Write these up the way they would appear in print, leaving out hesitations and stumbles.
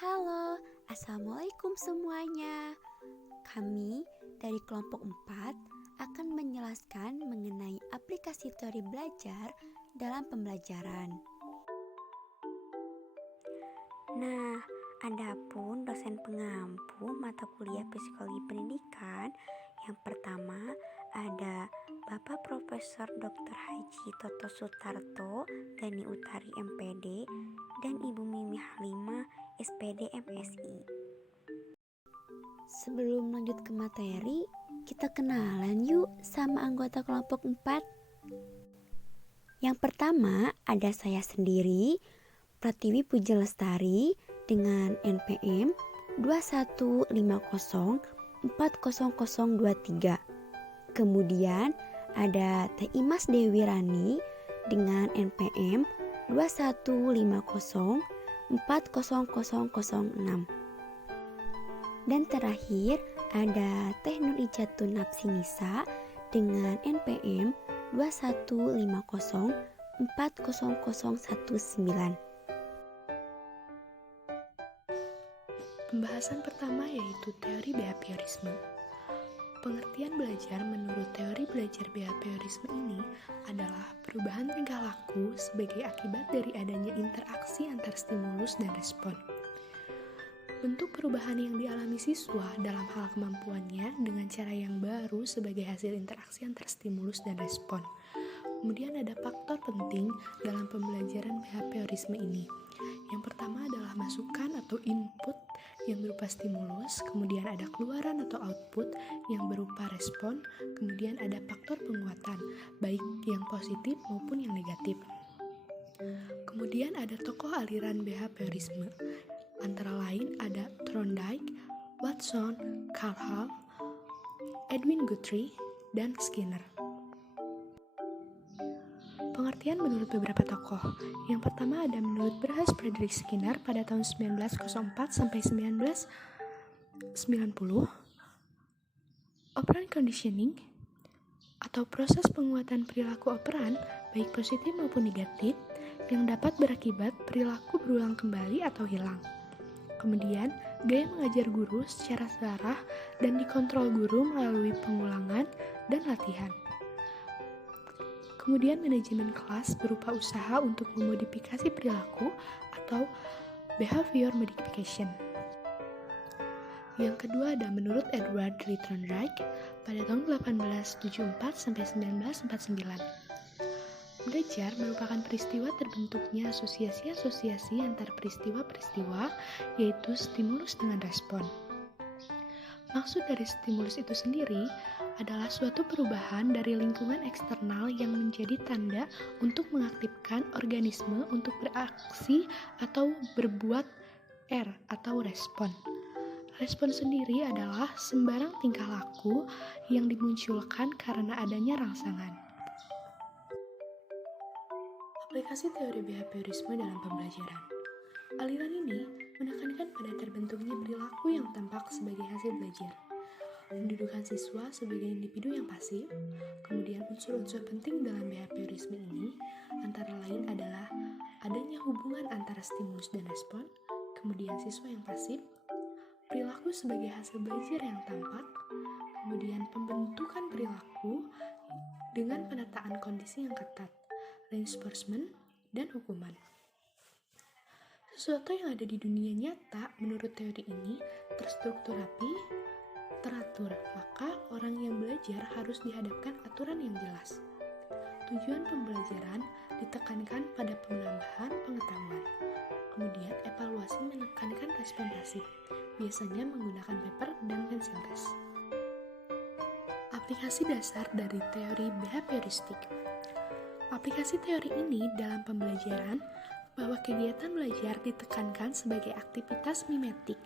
Halo, Assalamualaikum semuanya. Kami dari kelompok 4 akan menjelaskan mengenai aplikasi teori belajar dalam pembelajaran. Nah, adapun dosen pengampu mata kuliah Psikologi Pendidikan yang pertama ada Bapak Profesor Dr. Haji Toto Sutarto, Gani Utari MPD, dan Ibu Mimi Halimah SPD MSI. Sebelum lanjut ke materi, kita kenalan yuk sama anggota kelompok 4. Yang pertama ada saya sendiri, Pratiwi Puji Lestari dengan NPM 2150400023. Kemudian ada Teh Imas Dewi Rani dengan NPM 21504006. Dan terakhir ada Teh Nur Ijatun Nafsinisa dengan NPM 21504019. Pembahasan pertama yaitu teori behaviorisme. Pengertian belajar menurut teori belajar behaviorisme ini adalah perubahan tingkah laku sebagai akibat dari adanya interaksi antar stimulus dan respon. Bentuk perubahan yang dialami siswa dalam hal kemampuannya dengan cara yang baru sebagai hasil interaksi antar stimulus dan respon. Kemudian ada faktor penting dalam pembelajaran behaviorisme ini. Yang pertama adalah masukan atau input yang berupa stimulus, kemudian ada keluaran atau output yang berupa respon, kemudian ada faktor penguatan, baik yang positif maupun yang negatif. Kemudian ada tokoh aliran behaviorisme, antara lain ada Thorndike, Watson, Carhall, Edwin Guthrie, dan Skinner. Pengertian menurut beberapa tokoh. Yang pertama ada menurut Berhas Frederick Skinner pada tahun 1904 sampai 1990. Operant conditioning atau proses penguatan perilaku operan baik positif maupun negatif yang dapat berakibat perilaku berulang kembali atau hilang. Kemudian, gaya mengajar guru secara searah dan dikontrol guru melalui pengulangan dan latihan. Kemudian manajemen kelas berupa usaha untuk memodifikasi perilaku atau behavior modification. Yang kedua ada menurut Edward Lee Thorndike pada tahun 1874 sampai 1949. Belajar merupakan peristiwa terbentuknya asosiasi-asosiasi antar peristiwa-peristiwa, yaitu stimulus dengan respon. Maksud dari stimulus itu sendiri adalah suatu perubahan dari lingkungan eksternal yang menjadi tanda untuk mengaktifkan organisme untuk beraksi atau berbuat atau respon. Respon sendiri adalah sembarang tingkah laku yang dimunculkan karena adanya rangsangan. Aplikasi teori behaviorisme dalam pembelajaran. Aliran ini menekankan pada terbentuknya perilaku yang tampak sebagai hasil belajar, mendudukan siswa sebagai individu yang pasif. Kemudian unsur-unsur penting dalam behaviorisme ini antara lain adalah adanya hubungan antara stimulus dan respon, kemudian siswa yang pasif, perilaku sebagai hasil belajar yang tampak, kemudian pembentukan perilaku dengan penataan kondisi yang ketat, reinforcement, dan hukuman. Sesuatu yang ada di dunia nyata menurut teori ini terstruktur rapi, teratur, maka orang yang belajar harus dihadapkan aturan yang jelas. Tujuan pembelajaran ditekankan pada penambahan pengetahuan. Kemudian evaluasi menekankan respon pasif, biasanya menggunakan paper dan pensil-tes. Aplikasi dasar dari teori behavioristik. Aplikasi teori ini dalam pembelajaran bahwa kegiatan belajar ditekankan sebagai aktivitas mimetik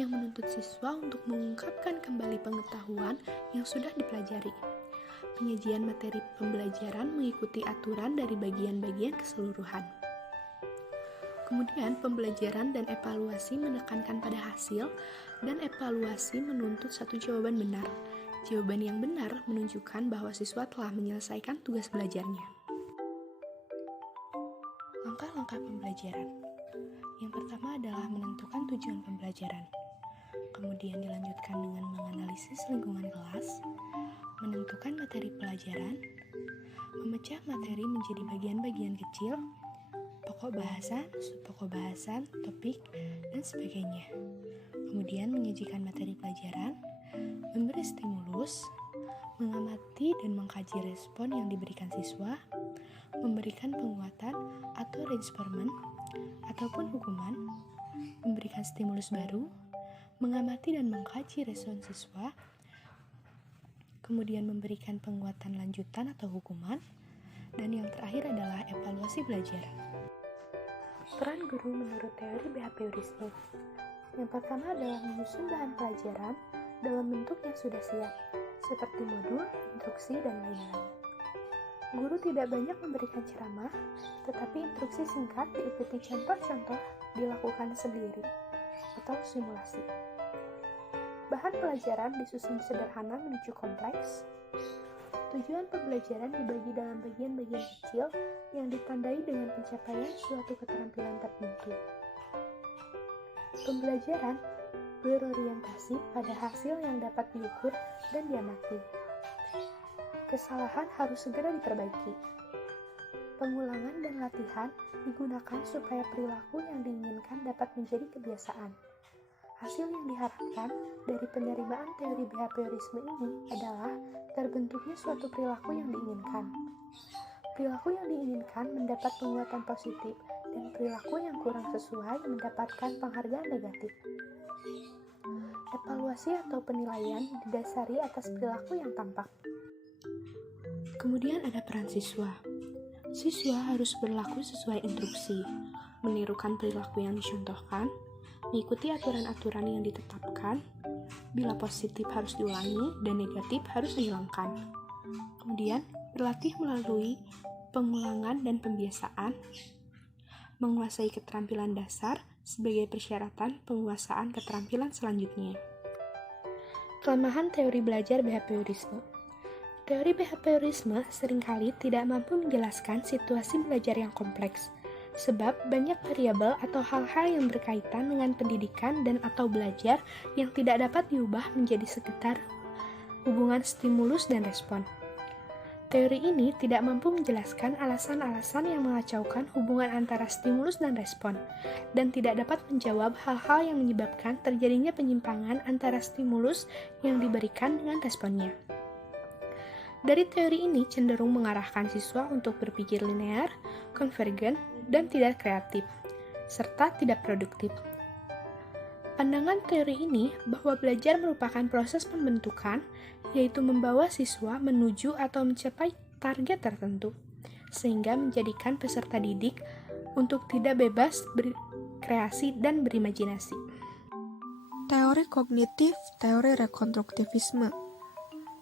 yang menuntut siswa untuk mengungkapkan kembali pengetahuan yang sudah dipelajari. Penyajian materi pembelajaran mengikuti aturan dari bagian-bagian keseluruhan. Kemudian pembelajaran dan evaluasi menekankan pada hasil, dan evaluasi menuntut satu jawaban benar. Jawaban yang benar menunjukkan bahwa siswa telah menyelesaikan tugas belajarnya. Langkah-langkah pembelajaran. Yang pertama adalah menentukan tujuan pembelajaran. Kemudian dilanjutkan dengan menganalisis lingkungan kelas, menentukan materi pelajaran, memecah materi menjadi bagian-bagian kecil, pokok bahasan, subpokok bahasan, topik, dan sebagainya. Kemudian menyajikan materi pelajaran, memberi stimulus, mengamati dan mengkaji respon yang diberikan siswa, memberikan penguatan atau reinforcement ataupun hukuman, memberikan stimulus baru, mengamati dan mengkaji respon siswa, kemudian memberikan penguatan lanjutan atau hukuman, dan yang terakhir adalah evaluasi belajar. Peran guru menurut teori behaviorisme. Yang pertama adalah menyusun bahan pelajaran dalam bentuk yang sudah siap, seperti modul, instruksi, dan lain-lain. Guru tidak banyak memberikan ceramah, tetapi instruksi singkat diikuti contoh-contoh dilakukan sendiri atau simulasi. Bahan pelajaran disusun sederhana menuju kompleks. Tujuan pembelajaran dibagi dalam bagian-bagian kecil yang ditandai dengan pencapaian suatu keterampilan tertentu. Pembelajaran berorientasi pada hasil yang dapat diukur dan diamati. Kesalahan harus segera diperbaiki. Pengulangan dan latihan digunakan supaya perilaku yang diinginkan dapat menjadi kebiasaan. Hasil yang diharapkan dari penerimaan teori behaviorisme ini adalah terbentuknya suatu perilaku yang diinginkan. Perilaku yang diinginkan mendapat penguatan positif dan perilaku yang kurang sesuai mendapatkan penghargaan negatif. Evaluasi atau penilaian didasari atas perilaku yang tampak. Kemudian ada peran siswa. Siswa harus berlaku sesuai instruksi, menirukan perilaku yang dicontohkan, mengikuti aturan-aturan yang ditetapkan, bila positif harus diulangi dan negatif harus dihilangkan. Kemudian, berlatih melalui pengulangan dan pembiasaan, menguasai keterampilan dasar sebagai persyaratan penguasaan keterampilan selanjutnya. Kelemahan teori belajar behaviorisme. Teori behaviorisme seringkali tidak mampu menjelaskan situasi belajar yang kompleks, sebab banyak variabel atau hal-hal yang berkaitan dengan pendidikan dan atau belajar yang tidak dapat diubah menjadi sekitar hubungan stimulus dan respon. Teori ini tidak mampu menjelaskan alasan-alasan yang mengacaukan hubungan antara stimulus dan respon, dan tidak dapat menjawab hal-hal yang menyebabkan terjadinya penyimpangan antara stimulus yang diberikan dengan responnya. Dari teori ini cenderung mengarahkan siswa untuk berpikir linear, konvergen, dan tidak kreatif, serta tidak produktif. Pandangan teori ini bahwa belajar merupakan proses pembentukan, yaitu membawa siswa menuju atau mencapai target tertentu, sehingga menjadikan peserta didik untuk tidak bebas berkreasi dan berimajinasi. Teori kognitif, teori rekonstruktivisme.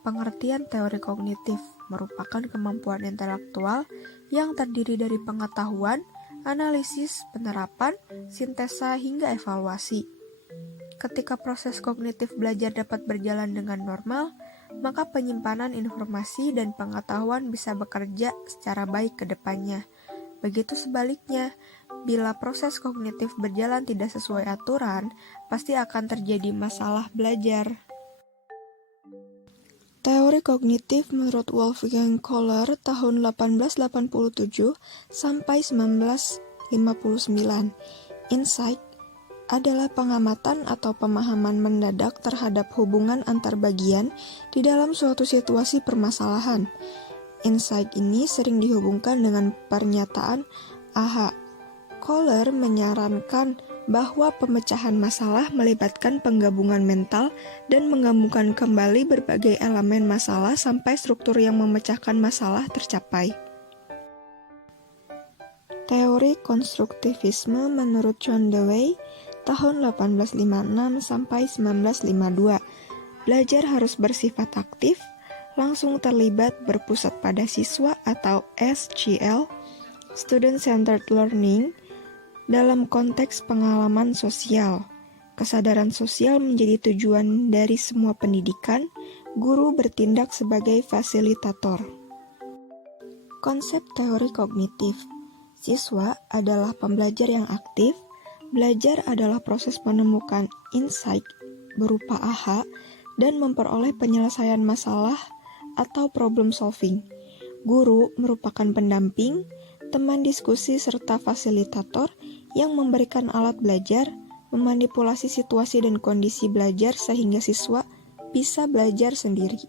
Pengertian teori kognitif merupakan kemampuan intelektual yang terdiri dari pengetahuan, analisis, penerapan, sintesa, hingga evaluasi. Ketika proses kognitif belajar dapat berjalan dengan normal, maka penyimpanan informasi dan pengetahuan bisa bekerja secara baik ke depannya. Begitu sebaliknya, bila proses kognitif berjalan tidak sesuai aturan, pasti akan terjadi masalah belajar. Teori kognitif menurut Wolfgang Kohler tahun 1887 sampai 1959. Insight adalah pengamatan atau pemahaman mendadak terhadap hubungan antar bagian di dalam suatu situasi permasalahan. Insight ini sering dihubungkan dengan pernyataan aha. Kohler menyarankan bahwa pemecahan masalah melibatkan penggabungan mental dan menggabungkan kembali berbagai elemen masalah sampai struktur yang memecahkan masalah tercapai. Teori konstruktivisme menurut John Dewey tahun 1856 sampai 1952. Belajar harus bersifat aktif, langsung terlibat, berpusat pada siswa atau SCL, Student Centered Learning, dalam konteks pengalaman sosial. Kesadaran sosial menjadi tujuan dari semua pendidikan, guru bertindak sebagai fasilitator. Konsep teori kognitif. Siswa adalah pembelajar yang aktif. Belajar adalah proses menemukan insight berupa aha dan memperoleh penyelesaian masalah atau problem solving. Guru merupakan pendamping, teman diskusi serta fasilitator yang memberikan alat belajar, memanipulasi situasi dan kondisi belajar sehingga siswa bisa belajar sendiri.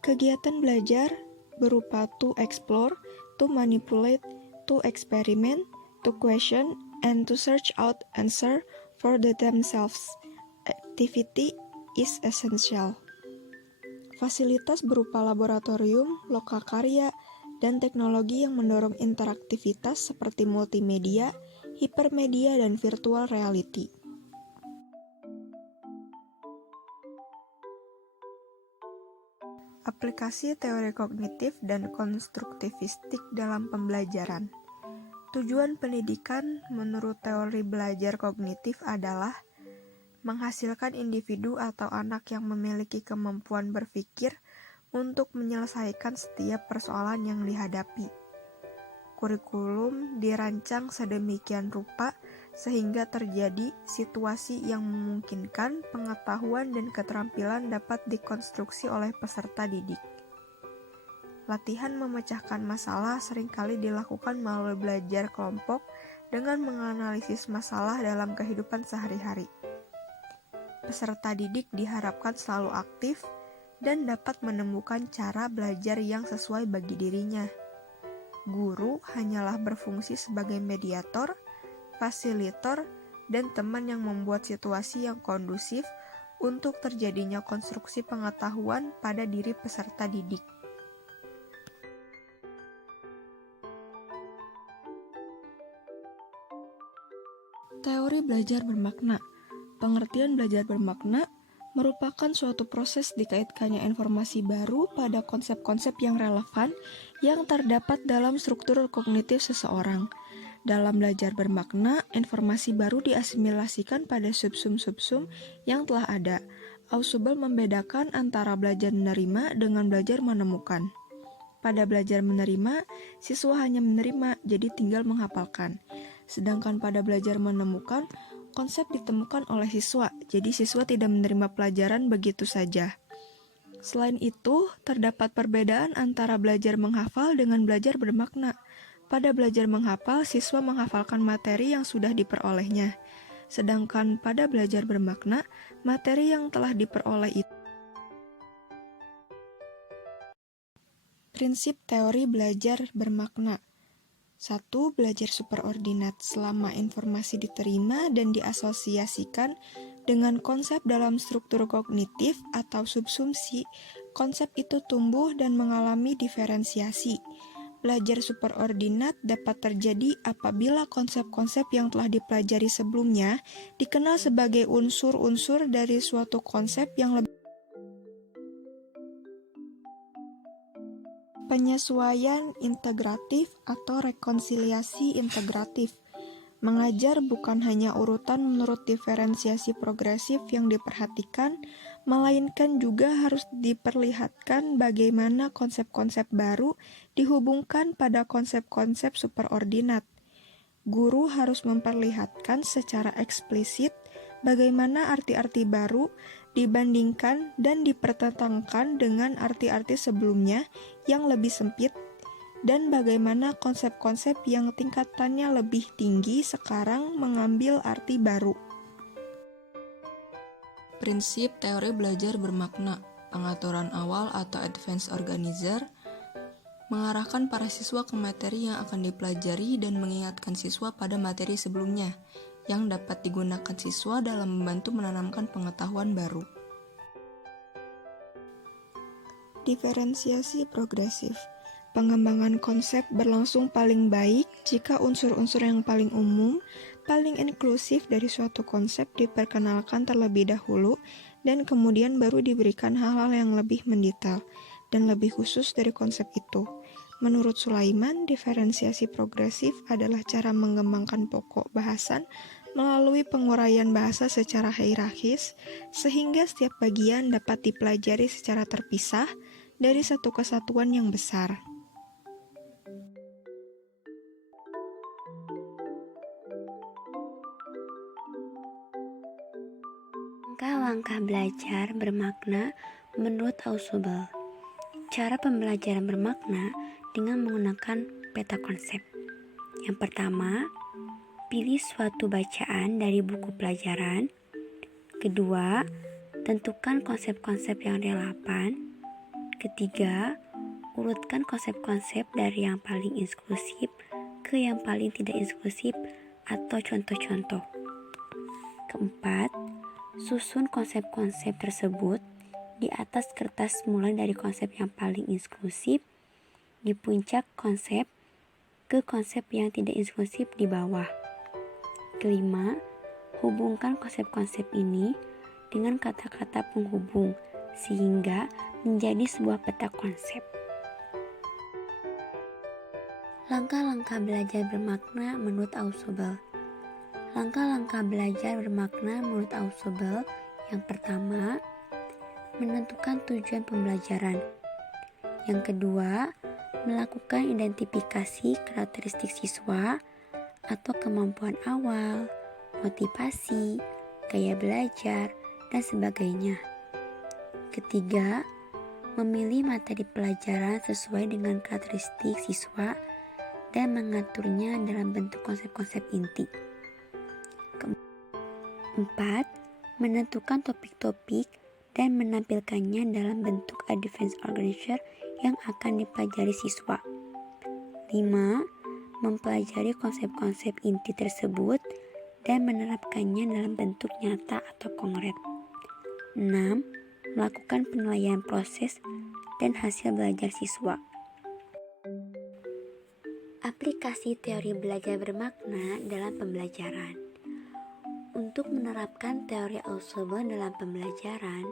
Kegiatan belajar berupa to explore, to manipulate, to experiment, to question, and to search out answer for themselves. Activity is essential. Fasilitas berupa laboratorium, lokakarya, dan teknologi yang mendorong interaktivitas seperti multimedia, hipermedia, dan virtual reality. Aplikasi teori kognitif dan konstruktivistik dalam pembelajaran. Tujuan pendidikan menurut teori belajar kognitif adalah menghasilkan individu atau anak yang memiliki kemampuan berpikir untuk menyelesaikan setiap persoalan yang dihadapi. Kurikulum dirancang sedemikian rupa sehingga terjadi situasi yang memungkinkan pengetahuan dan keterampilan dapat dikonstruksi oleh peserta didik. Latihan memecahkan masalah seringkali dilakukan melalui belajar kelompok dengan menganalisis masalah dalam kehidupan sehari-hari. Peserta didik diharapkan selalu aktif dan dapat menemukan cara belajar yang sesuai bagi dirinya. Guru hanyalah berfungsi sebagai mediator, fasilitator, dan teman yang membuat situasi yang kondusif untuk terjadinya konstruksi pengetahuan pada diri peserta didik. Teori belajar bermakna. Pengertian belajar bermakna merupakan suatu proses dikaitkannya informasi baru pada konsep-konsep yang relevan yang terdapat dalam struktur kognitif seseorang. Dalam belajar bermakna, informasi baru diasimilasikan pada subsum-subsum yang telah ada. Ausubel membedakan antara belajar menerima dengan belajar menemukan. Pada belajar menerima, siswa hanya menerima, jadi tinggal menghafalkan. Sedangkan pada belajar menemukan, konsep ditemukan oleh siswa, jadi siswa tidak menerima pelajaran begitu saja. Selain itu, terdapat perbedaan antara belajar menghafal dengan belajar bermakna. Pada belajar menghafal, siswa menghafalkan materi yang sudah diperolehnya. Sedangkan pada belajar bermakna, materi yang telah diperoleh itu. Prinsip teori belajar bermakna. 1. Belajar superordinat selama informasi diterima dan diasosiasikan dengan konsep dalam struktur kognitif atau subsumsi, konsep itu tumbuh dan mengalami diferensiasi. Belajar superordinat dapat terjadi apabila konsep-konsep yang telah dipelajari sebelumnya dikenal sebagai unsur-unsur dari suatu konsep yang lebih. Penyesuaian integratif atau rekonsiliasi integratif. Mengajar bukan hanya urutan menurut diferensiasi progresif yang diperhatikan, melainkan juga harus diperlihatkan bagaimana konsep-konsep baru dihubungkan pada konsep-konsep superordinat. Guru harus memperlihatkan secara eksplisit bagaimana arti-arti baru dibandingkan dan dipertentangkan dengan arti-arti sebelumnya yang lebih sempit, dan bagaimana konsep-konsep yang tingkatannya lebih tinggi sekarang mengambil arti baru. Prinsip teori belajar bermakna, pengaturan awal atau advanced organizer, mengarahkan para siswa ke materi yang akan dipelajari dan mengingatkan siswa pada materi sebelumnya, yang dapat digunakan siswa dalam membantu menanamkan pengetahuan baru. Diferensiasi progresif. Pengembangan konsep berlangsung paling baik jika unsur-unsur yang paling umum, paling inklusif dari suatu konsep diperkenalkan terlebih dahulu dan kemudian baru diberikan hal-hal yang lebih mendetail dan lebih khusus dari konsep itu. Menurut Sulaiman, diferensiasi progresif adalah cara mengembangkan pokok bahasan melalui penguraian bahasa secara hierarkis, sehingga setiap bagian dapat dipelajari secara terpisah dari satu kesatuan yang besar. Langkah-langkah belajar bermakna menurut Ausubel. Cara pembelajaran bermakna dengan menggunakan peta konsep. Yang pertama, pilih suatu bacaan dari buku pelajaran. Kedua, tentukan konsep-konsep yang relevan. Ketiga, urutkan konsep-konsep dari yang paling inklusif ke yang paling tidak inklusif atau contoh-contoh. Keempat, susun konsep-konsep tersebut di atas kertas mulai dari konsep yang paling inklusif di puncak konsep ke konsep yang tidak inklusif di bawah. Kelima, hubungkan konsep-konsep ini dengan kata-kata penghubung sehingga menjadi sebuah peta konsep. Langkah-langkah belajar bermakna menurut Ausubel. Langkah-langkah belajar bermakna menurut Ausubel. Yang pertama, menentukan tujuan pembelajaran. Yang kedua, melakukan identifikasi karakteristik siswa atau kemampuan awal, motivasi, gaya belajar, dan sebagainya. Ketiga, memilih materi pelajaran sesuai dengan karakteristik siswa dan mengaturnya dalam bentuk konsep-konsep inti. Keempat, menentukan topik-topik dan menampilkannya dalam bentuk advance organizer yang akan dipelajari siswa. 5. Mempelajari konsep-konsep inti tersebut dan menerapkannya dalam bentuk nyata atau konkret. 6. Melakukan penilaian proses dan hasil belajar siswa. Aplikasi teori belajar bermakna dalam pembelajaran. Untuk menerapkan teori Ausubel dalam pembelajaran,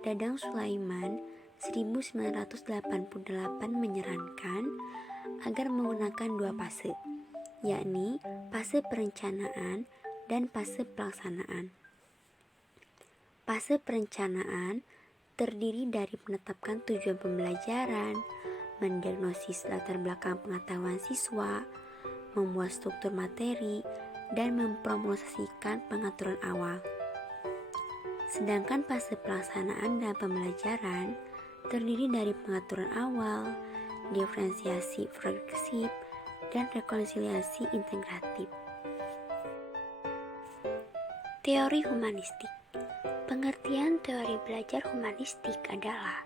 Dadang Sulaiman 1988 menyarankan agar menggunakan dua fase, yakni fase perencanaan dan fase pelaksanaan. Fase perencanaan terdiri dari menetapkan tujuan pembelajaran, mendiagnosis latar belakang pengetahuan siswa, membuat struktur materi, dan mempromosikan pengaturan awal. Sedangkan fase pelaksanaan dalam pembelajaran terdiri dari pengaturan awal, diferensiasi progresif, dan rekonsiliasi integratif. Teori humanistik. Pengertian teori belajar humanistik adalah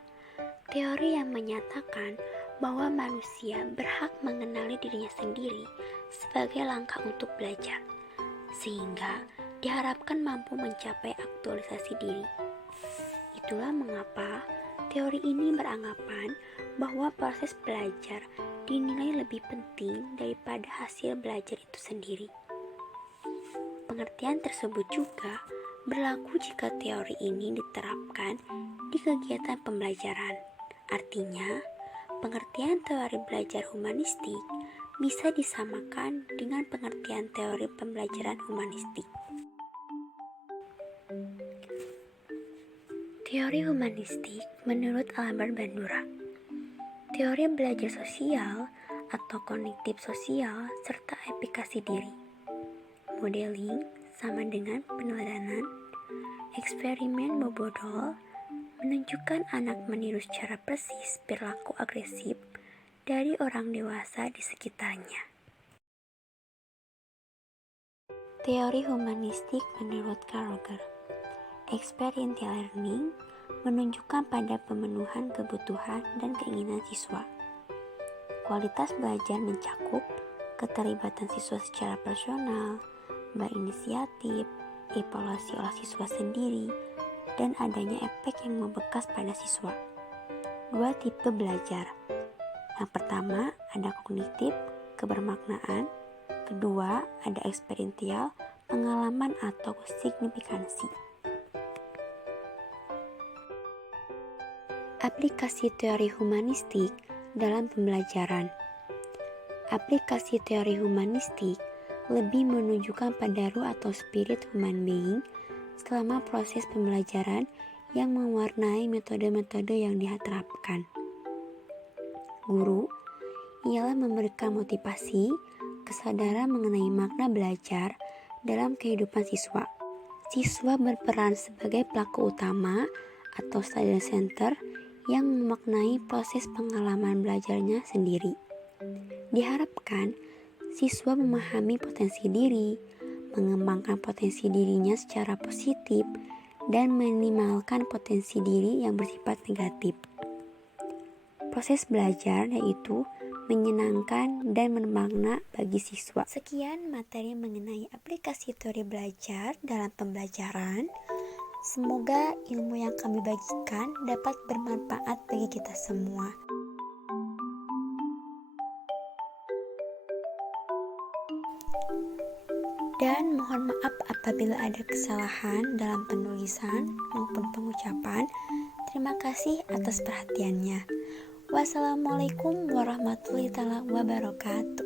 teori yang menyatakan bahwa manusia berhak mengenali dirinya sendiri sebagai langkah untuk belajar, sehingga diharapkan mampu mencapai aktualisasi diri. Itulah mengapa teori ini beranggapan bahwa proses belajar dinilai lebih penting daripada hasil belajar itu sendiri. Pengertian tersebut juga berlaku jika teori ini diterapkan di kegiatan pembelajaran. Artinya, pengertian teori belajar humanistik bisa disamakan dengan pengertian teori pembelajaran humanistik. Teori humanistik menurut Albert Bandura. Teori belajar sosial atau kognitif sosial serta aplikasi diri. Modeling sama dengan peneladanan. Eksperimen bobodol menunjukkan anak meniru secara persis perilaku agresif dari orang dewasa di sekitarnya. Teori humanistik menurut Carl Roger. Experiential learning menunjukkan pada pemenuhan kebutuhan dan keinginan siswa. Kualitas belajar mencakup keterlibatan siswa secara personal, berinisiatif, evaluasi oleh siswa sendiri, dan adanya efek yang membekas pada siswa. Dua tipe belajar. Yang pertama ada kognitif, kebermaknaan. Kedua ada eksperiential, pengalaman atau signifikansi. Aplikasi teori humanistik dalam pembelajaran. Aplikasi teori humanistik lebih menunjukkan pada ruh atau spirit human being selama proses pembelajaran yang mewarnai metode-metode yang diterapkan. Guru ialah memberikan motivasi, kesadaran mengenai makna belajar dalam kehidupan siswa. siswa berperan sebagai pelaku utama atau study center yang memaknai proses pengalaman belajarnya sendiri. Diharapkan siswa memahami potensi diri, mengembangkan potensi dirinya secara positif, dan meminimalkan potensi diri yang bersifat negatif. Proses belajar yaitu menyenangkan dan bermakna bagi siswa. Sekian materi mengenai aplikasi teori belajar dalam pembelajaran. Semoga ilmu yang kami bagikan dapat bermanfaat bagi kita semua. Dan mohon maaf apabila ada kesalahan dalam penulisan maupun pengucapan. Terima kasih atas perhatiannya. Wassalamualaikum warahmatullahi wabarakatuh.